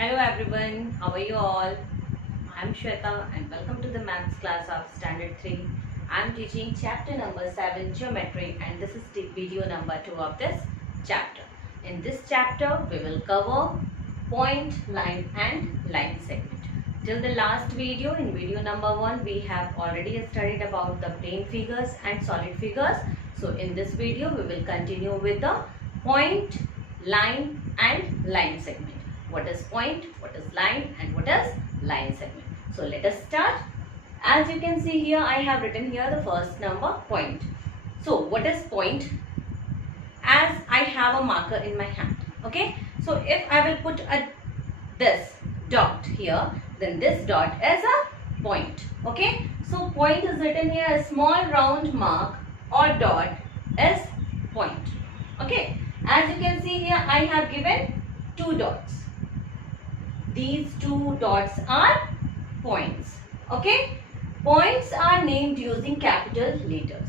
Hello everyone, how are you all? I am Shweta and welcome to the maths class of standard 3. I am teaching chapter number 7 geometry and this is the video number 2 of this chapter. In this chapter we will cover point, line and line segment. Till the last video, in video number 1, we have already studied about the plane figures and solid figures. So in this video we will continue with the point, line and line segment. What is point, what is line and what is line segment. So let us start. As you can see here, I have written here the first number, point. So what is point? As I have a marker in my hand, okay. So if I will put this dot here, then this dot is a point, okay. So point is written here, a small round mark or dot is point, okay. As you can see here, I have given two dots. These two dots are points, okay. Points are named using capital letters.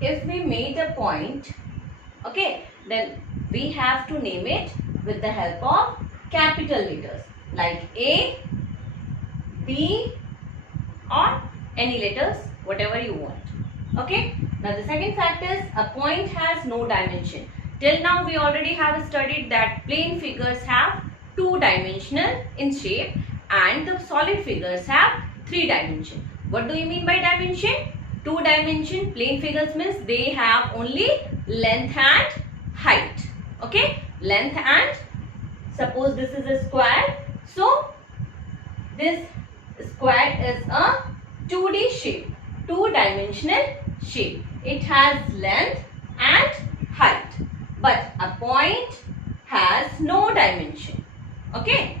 If we made a point, okay, then we have to name it with the help of capital letters like A, B or any letters, whatever you want, okay. Now the second fact is a point has no dimension. Till now we already have studied that plane figures have two-dimensional in shape and the solid figures have three-dimension. What do you mean by dimension? Two-dimension plane figures means they have only length and height, okay. Length and, suppose this is a square, so this square is a 2D shape, two-dimensional shape. It has length and height, but a point has no dimension. Okay,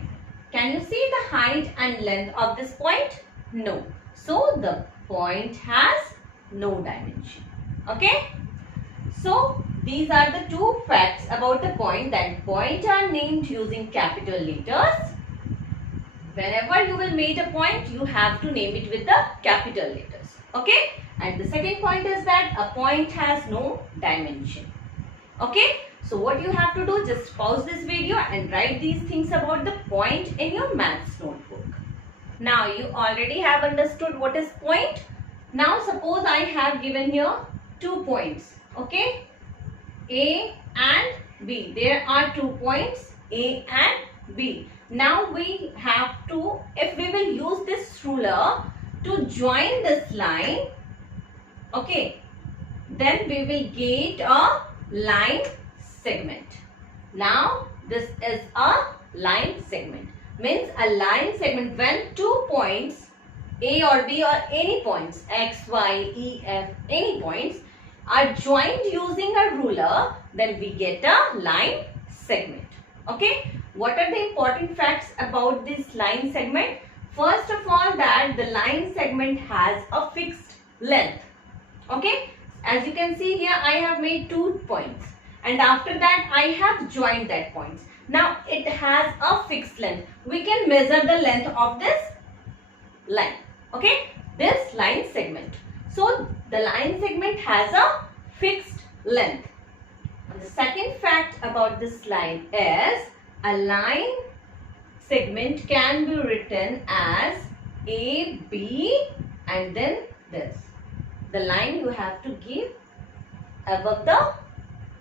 can you see the height and length of this point? No. So the point has no dimension. Okay. So these are the two facts about the point, that point are named using capital letters. Whenever you will make a point, you have to name it with the capital letters. Okay. And the second point is that a point has no dimension. Okay. So what you have to do, just pause this video and write these things about the point in your maths notebook. Now you already have understood what is point. Now suppose I have given here 2 points, okay, A and B. There are 2 points A and B. Now we have to, if we will use this ruler to join this line, okay, then we will get a line segment. Now this is a line segment, means a line segment when 2 points A or B or any points X, Y, E, F, any points are joined using a ruler, then we get a line segment. Okay, what are the important facts about this line segment? First of all, that the line segment has a fixed length. Okay, as you can see here, I have made 2 points. And after that, I have joined that points. Now, it has a fixed length. We can measure the length of this line. Okay, this line segment. So, the line segment has a fixed length. And the second fact about this line is a line segment can be written as A, B and then this. The line you have to give above the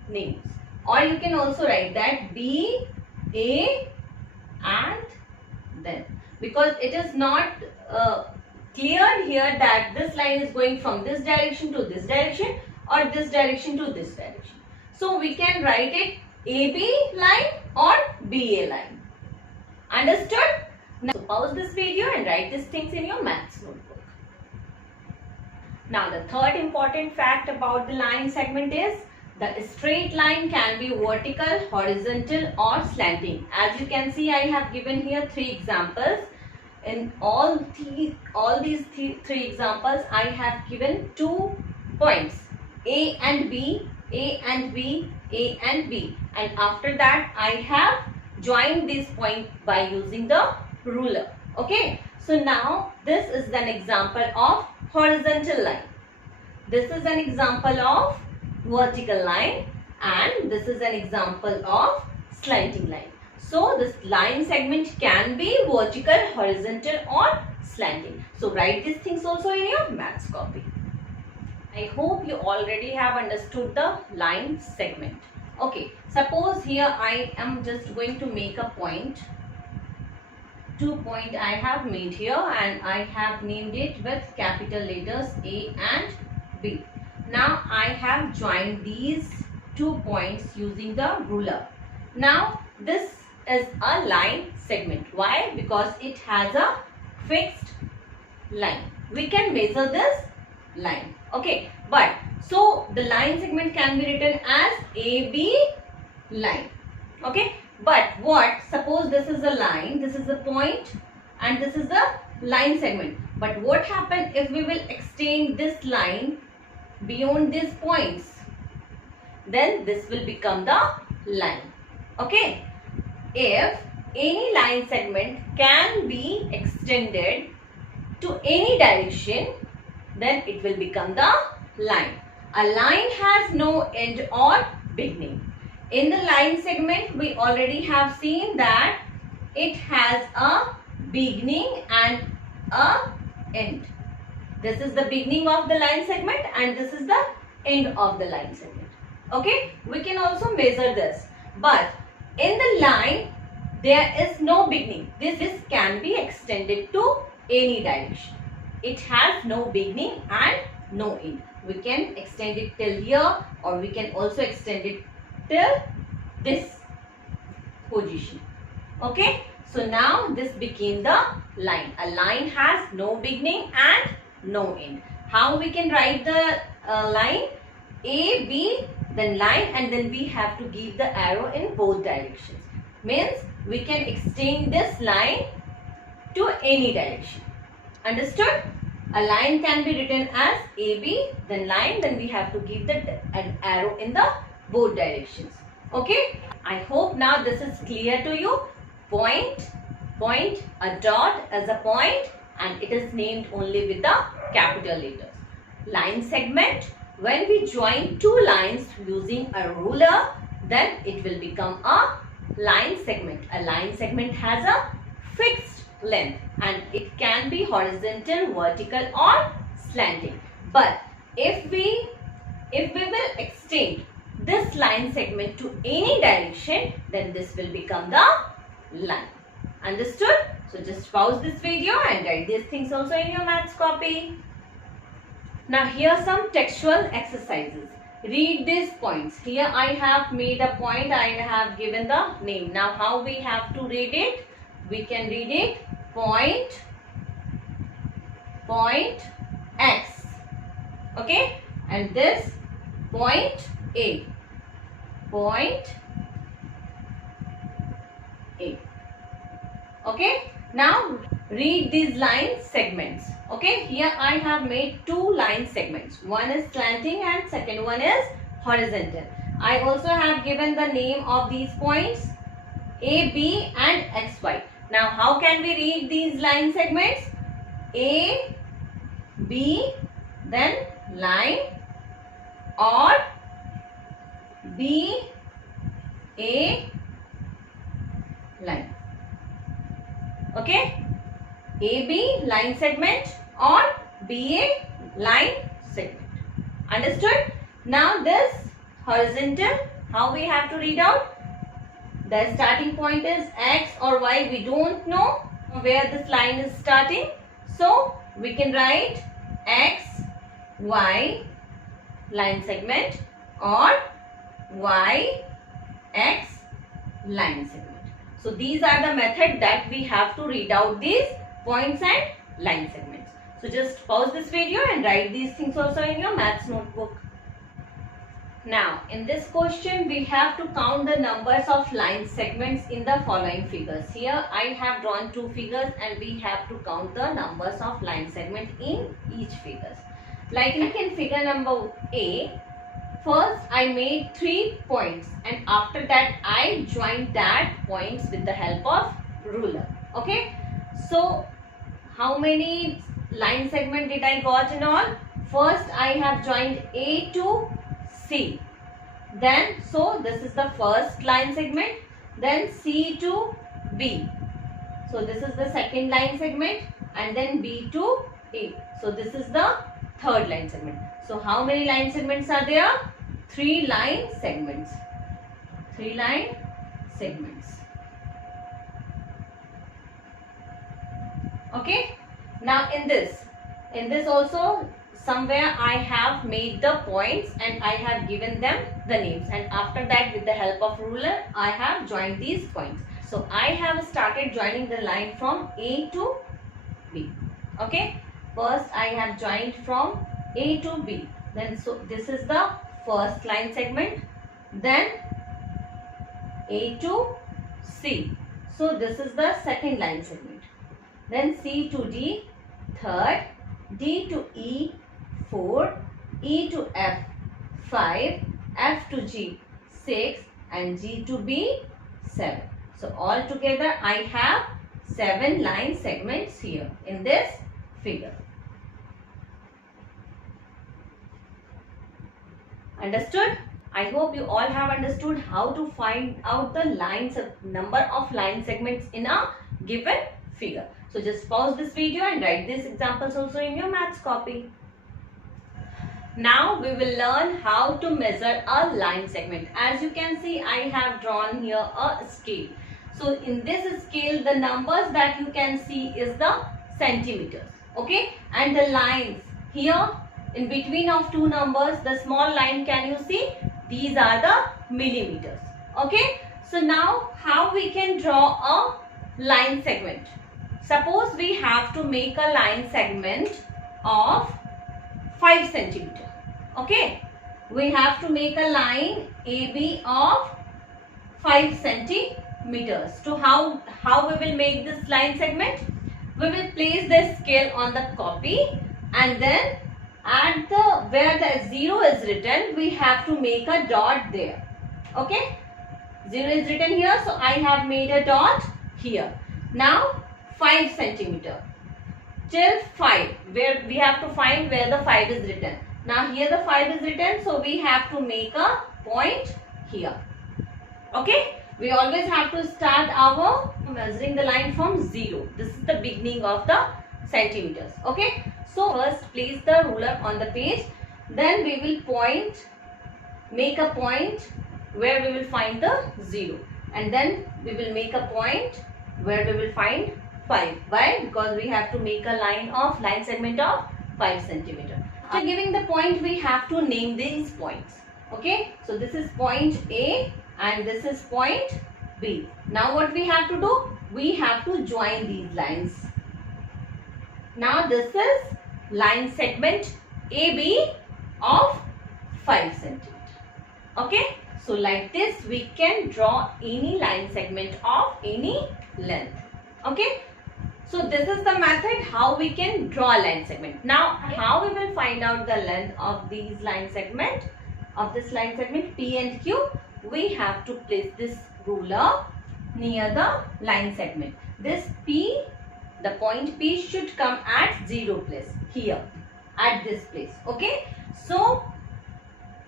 names, or you can also write that B, A and then, because it is not clear here that this line is going from this direction to this direction or this direction to this direction. So we can write it AB line or BA line. Understood? Now pause this video and write these things in your maths notebook. Now the third important fact about the line segment is the straight line can be vertical, horizontal or slanting. As you can see, I have given here 3 examples. In all these three examples, I have given 2 points, A and B, A and B, A and B. And after that, I have joined this point by using the ruler. Okay. So now, this is an example of horizontal line. This is an example of vertical line and this is an example of slanting line. So this line segment can be vertical, horizontal or slanting. So write these things also in your maths copy. I hope you already have understood the line segment. Okay, suppose here I am just going to make a point. 2 point I have made here and I have named it with capital letters A and B. Now I have joined these 2 points using the ruler. Now this is a line segment. Why? Because it has a fixed line. We can measure this line. Okay, but so the line segment can be written as AB line. Okay, but what? Suppose this is a line, this is a point and this is the line segment. But what happens if we will extend this line beyond these points? Then this will become the line. Okay, if any line segment can be extended to any direction, then it will become the line. A line has no end or beginning. In the line segment, we already have seen that it has a beginning and a end. This is the beginning of the line segment and this is the end of the line segment. Okay, we can also measure this. But in the line, there is no beginning. This can be extended to any direction. It has no beginning and no end. We can extend it till here or we can also extend it till this position. Okay, so now this became the line. A line has no beginning and no end. How we can write the line? A, B, then line, and then we have to give the arrow in both directions. Means we can extend this line to any direction. Understood? A line can be written as AB, then line, then we have to give an arrow in the both directions. Okay? I hope now this is clear to you. Point, a dot as a point and it is named only with the capital letters. Line segment, when we join two lines using a ruler, then it will become a line segment. A line segment has a fixed length and it can be horizontal, vertical or slanting. But if we will extend this line segment to any direction, then this will become the line. Understood? So just pause this video and write these things also in your maths copy. Now here are some textual exercises. Read these points. Here I have made a point, I have given the name. Now how we have to read it? We can read it point X. Okay, and this point A. Point A. Okay, now read these line segments. Okay, here I have made two line segments. One is slanting and second one is horizontal. I also have given the name of these points A, B and X, Y. Now how can we read these line segments? A, B, then line, or B, A, line. Okay, AB line segment or BA line segment. Understood? Now this horizontal, how we have to read out? The starting point is X or Y. We don't know where this line is starting. So we can write X, Y line segment or Y, X line segment. So these are the method that we have to read out these points and line segments. So just pause this video and write these things also in your maths notebook. Now in this question we have to count the numbers of line segments in the following figures. Here I have drawn two figures and we have to count the numbers of line segment in each figures. Like in figure number A, first I made 3 points and after that I joined that points with the help of ruler. Okay, so how many line segment did I got in all? First I have joined A to C. Then so this is the first line segment. then C to B. So this is the second line segment, and then B to A. So this is the third line segment. So how many line segments are there? 3 line segments. 3 line segments. Okay. Now in this also somewhere I have made the points and I have given them the names, and after that with the help of ruler I have joined these points. So I have started joining the line from A to B. Okay. First I have joined from A to B. Then so this is the first line segment. Then A to C. So this is the second line segment. Then C to D, third, D to E, 4, E to F, 5, F to G, 6, and G to B, 7. So all together I have 7 line segments here in this figure. Understood? I hope you all have understood how to find out the number of line segments in a given figure. So just pause this video and write these examples also in your maths copy. Now we will learn how to measure a line segment. As you can see, I have drawn here a scale. So in this scale, the numbers that you can see is the centimeters. Okay, and the lines here in between of two numbers, the small line, can you see? These are the millimeters. Okay, so now how we can draw a line segment? Suppose we have to make a line segment of 5 centimeter. Okay, we have to make a line AB of 5 centimeters. So how we will make this line segment? We will place the scale on the copy, and then at where the 0 is written, we have to make a dot there. Okay, 0 is written here, so I have made a dot here. Now 5 centimeter till 5, where we have to find where the 5 is written. Now here the 5 is written, so we have to make a point here. Okay, we always have to start our measuring the line from 0. This is the beginning of the centimeters. Okay, so first place the ruler on the page, then we will make a point where we will find the 0, and then we will make a point where we will find 5. Why? Because we have to make a line segment of 5 centimeter. After giving the point, we have to name these points. Okay, so this is point A and this is point B. Now what we have to do? We have to join these lines. Now this is line segment AB of 5 centimeter. Okay, so like this we can draw any line segment of any length. Okay, so this is the method how we can draw a line segment. Now how we will find out the length of these line segment, of this line segment P and Q? We have to place this ruler near the line segment. This P, the point P should come at 0 place, here at this place. Okay, so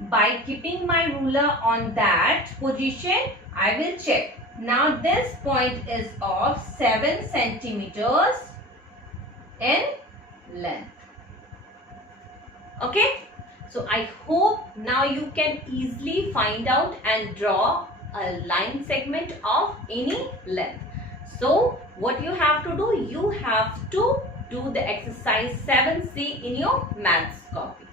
by keeping my ruler on that position, I will check. Now this point is of 7 centimeters in length. Okay, so I hope now you can easily find out and draw a line segment of any length. So what you have to do? You have to do the exercise 7C in your maths copy.